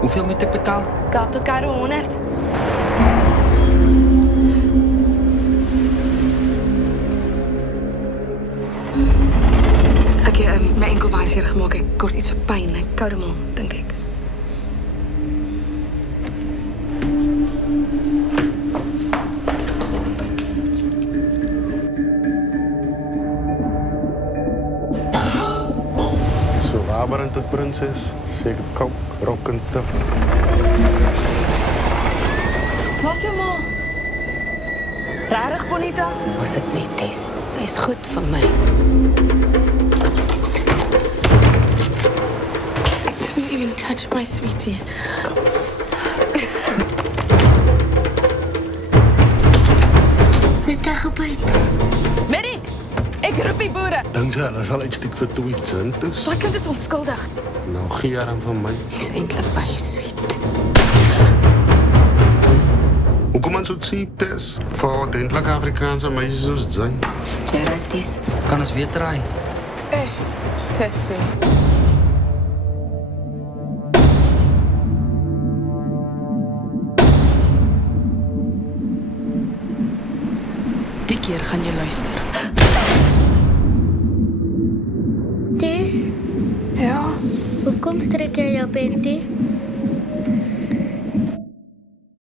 Hoeveel moet ik betalen? Gaat tot Karo 100. Mijn enkel baas hier gemaakt. Ik hoor iets van pijn. Koude mond, denk ik. Zo waberend het prinses. Zeker koud, rokkend. Was je mal? Rarig, Bonita? Was het niet, Tess? Hij is goed van mij. I didn't even touch my sweeties. Het daar gebeurt. Merrick, ik roep die boeren. Dan zal ik stuk voor tweets zijn, dus. Dat kind is onschuldig. Nou, gee aan van mij. Hij is eindelijk baie sweet. Hoe kom je zo zien, Tess? Voor ordentelijk Afrikaanse meisjes zoals het zijn. Gerard is. Kan eens weer draaien. Tessie. Die keer gaan je luisteren. Tess, Ja? hoekom strek jy jou panty?